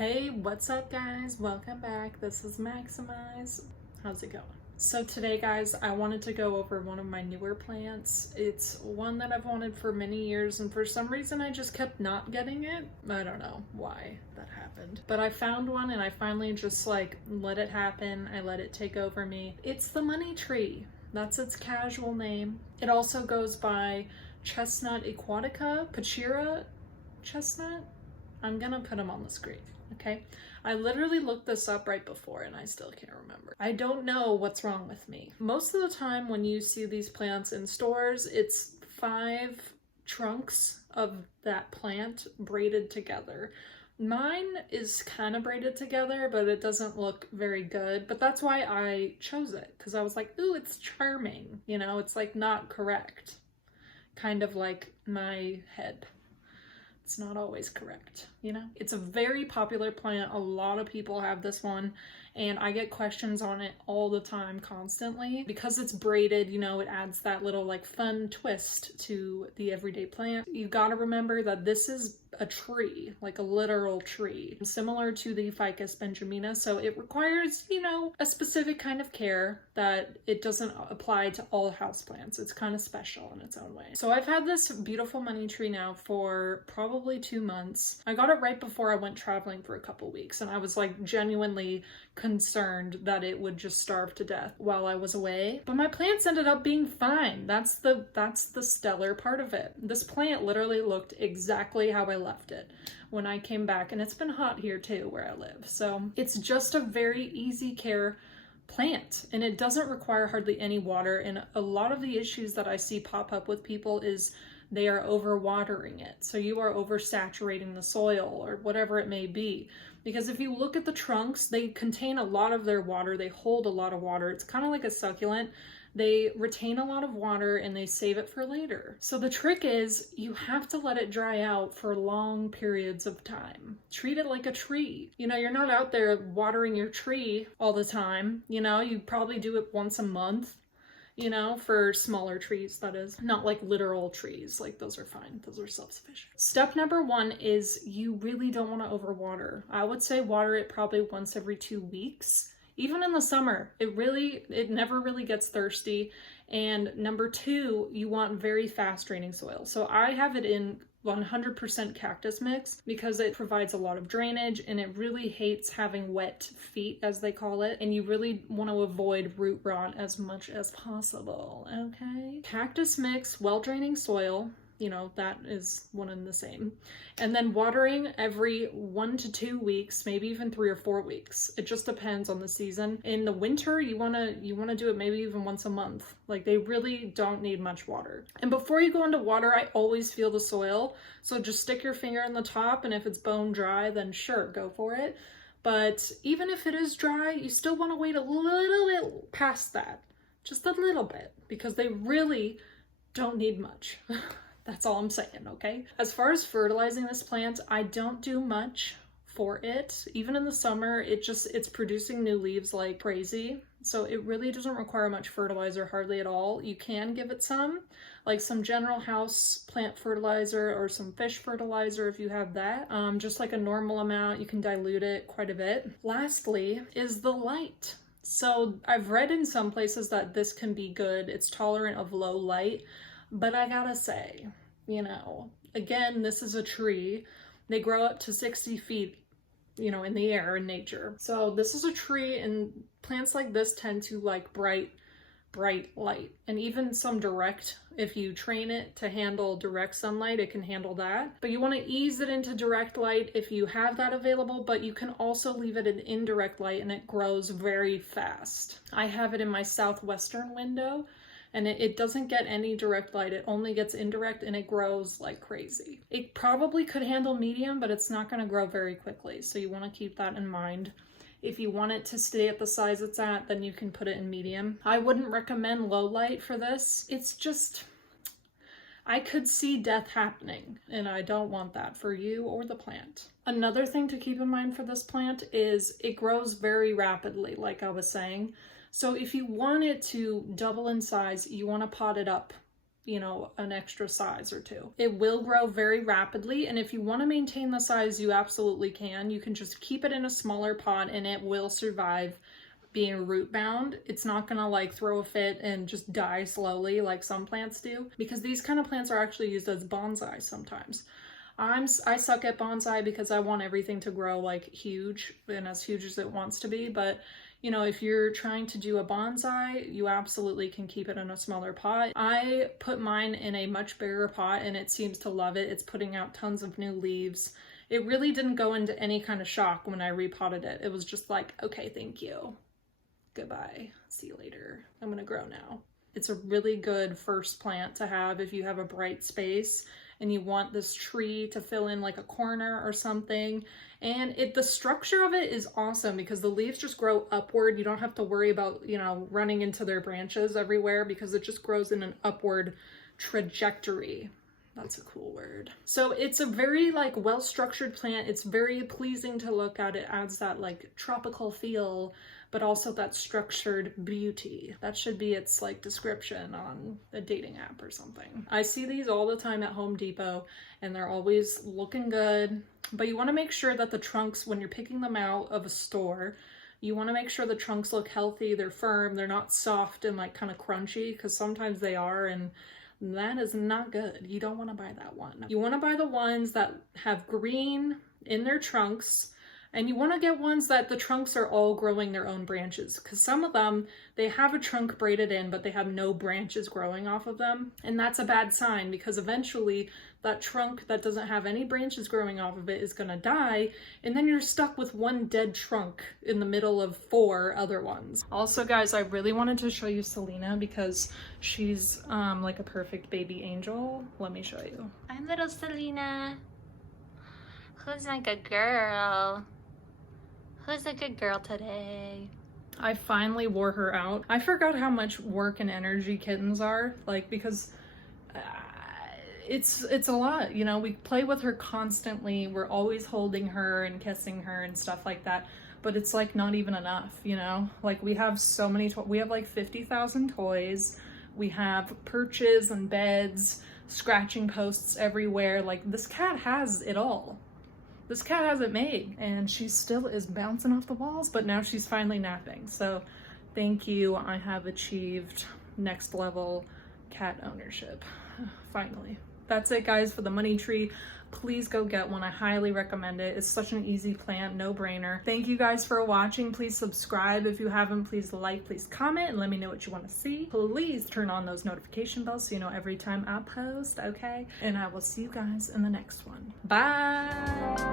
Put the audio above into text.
Hey, what's up guys? Welcome back. This is Maximize. How's it going? So today guys, I wanted to go over one of my newer plants. It's one that I've wanted for many years and for some reason I just kept not getting it. I don't know why that happened. But I found one and I finally just let it happen. I let it take over me. It's the money tree. That's its casual name. It also goes by Chestnut aquatica, Pachira chestnut. I'm gonna put them on the screen. Okay, I literally looked this up right before and I still can't remember. I don't know what's wrong with me. Most of the time when you see these plants in stores, it's 5 trunks of that plant braided together. Mine is kind of braided together, but it doesn't look very good. But that's why I chose it, because I was like, ooh, it's charming. You know, it's like not correct. Kind of like my head. It's not always correct, you know? It's a very popular plant. A lot of people have this one and I get questions on it all the time, constantly. Because it's braided, you know, it adds that little fun twist to the everyday plant. You gotta remember that this is a tree, like a literal tree, similar to the Ficus benjamina. So it requires, you know, a specific kind of care that it doesn't apply to all houseplants. It's kind of special in its own way. So I've had this beautiful money tree now for probably 2 months. I got it right before I went traveling for a couple weeks and I was genuinely concerned that it would just starve to death while I was away. But my plants ended up being fine. That's the stellar part of it. This plant literally looked exactly how I left it when I came back, and it's been hot here too where I live. So it's just a very easy care plant and it doesn't require hardly any water. And a lot of the issues that I see pop up with people is they are overwatering it. So you are oversaturating the soil or whatever it may be. Because if you look at the trunks, they contain a lot of their water. They hold a lot of water. It's kind of like a succulent. They retain a lot of water and they save it for later. So the trick is you have to let it dry out for long periods of time. Treat it like a tree. You know, you're not out there watering your tree all the time. You know, you probably do it once a month. You know, for smaller trees, that is. Not like literal trees, those are fine, those are self-sufficient. Step number 1 is you really don't want to overwater. I would say water it probably once every 2 weeks. Even in the summer, it never really gets thirsty. And number 2, you want very fast draining soil. So I have it in 100% cactus mix because it provides a lot of drainage and it really hates having wet feet, as they call it, and you really want to avoid root rot as much as possible. Okay, cactus mix, well draining soil, you know, that is one and the same. And then watering every 1 to 2 weeks, maybe even 3 or 4 weeks. It just depends on the season. In the winter, you wanna do it maybe even once a month. They really don't need much water. And before you go into water, I always feel the soil. So just stick your finger in the top, and if it's bone dry, then sure, go for it. But even if it is dry, you still wanna wait a little bit past that. Just a little bit, because they really don't need much. That's all I'm saying, okay? As far as fertilizing this plant, I don't do much for it. Even in the summer, it's producing new leaves like crazy. So it really doesn't require much fertilizer, hardly at all. You can give it some general house plant fertilizer or some fish fertilizer if you have that. Just like a normal amount, you can dilute it quite a bit. Lastly is the light. So I've read in some places that this can be good. It's tolerant of low light. But I gotta say, you know, again, this is a tree. They grow up to 60 feet, you know, in the air in nature. So this is a tree, and plants like this tend to like bright light. And even some direct, if you train it to handle direct sunlight, it can handle that. But you want to ease it into direct light if you have that available, but you can also leave it in indirect light and it grows very fast. I have it in my southwestern window. And it doesn't get any direct light, it only gets indirect, and it grows like crazy. It probably could handle medium, but it's not gonna grow very quickly, so you wanna keep that in mind. If you want it to stay at the size it's at, then you can put it in medium. I wouldn't recommend low light for this. It's just, I could see death happening, and I don't want that for you or the plant. Another thing to keep in mind for this plant is it grows very rapidly, like I was saying. So if you want it to double in size, you want to pot it up you know, an extra size or two. It will grow very rapidly, and if you want to maintain the size, you absolutely can. You can just keep it in a smaller pot and it will survive being root bound. It's not gonna like throw a fit and just die slowly like some plants do, because these kind of plants are actually used as bonsai sometimes. I suck at bonsai because I want everything to grow like huge and as huge as it wants to be, but you know, if you're trying to do a bonsai, you absolutely can keep it in a smaller pot. I put mine in a much bigger pot and it seems to love it. It's putting out tons of new leaves. It really didn't go into any kind of shock when I repotted it. It was just like, okay, thank you. Goodbye. See you later. I'm gonna grow now. It's a really good first plant to have if you have a bright space and you want this tree to fill in like a corner or something. And the structure of it is awesome because the leaves just grow upward. You don't have to worry about, you know, running into their branches everywhere because it just grows in an upward trajectory. That's a cool word. So it's a very like well-structured plant. It's very pleasing to look at. It adds that like tropical feel, but also that structured beauty. That should be its like description on a dating app or something. I see these all the time at Home Depot and they're always looking good, but you want to make sure that the trunks, when you're picking them out of a store, you want to make sure the trunks look healthy, they're firm, they're not soft and like kind of crunchy, because sometimes they are, and that is not good. You don't want to buy that one. You want to buy the ones that have green in their trunks, and you want to get ones that the trunks are all growing their own branches, because some of them, they have a trunk braided in, but they have no branches growing off of them. And that's a bad sign, because eventually that trunk that doesn't have any branches growing off of it is going to die, and then you're stuck with one dead trunk in the middle of 4 other ones. Also, guys, I really wanted to show you Selena because she's like a perfect baby angel. Let me show you. I'm little Selena. Who's like a girl? Who's a good girl today? I finally wore her out. I forgot how much work and energy kittens are, like, because it's a lot, you know. We play with her constantly. We're always holding her and kissing her and stuff like that, but it's like not even enough, you know. Like, we have so many we have like 50,000 toys. We have perches and beds, scratching posts everywhere. Like, this cat has it all. This cat has it made, and she still is bouncing off the walls, but now she's finally napping. So thank you. I have achieved next level cat ownership. Finally. That's it, guys, for the money tree. Please go get one. I highly recommend it. It's such an easy plant, no brainer. Thank you guys for watching. Please subscribe if you haven't. Please like, please comment, and let me know what you want to see. Please turn on those notification bells so you know every time I post, okay? And I will see you guys in the next one. Bye!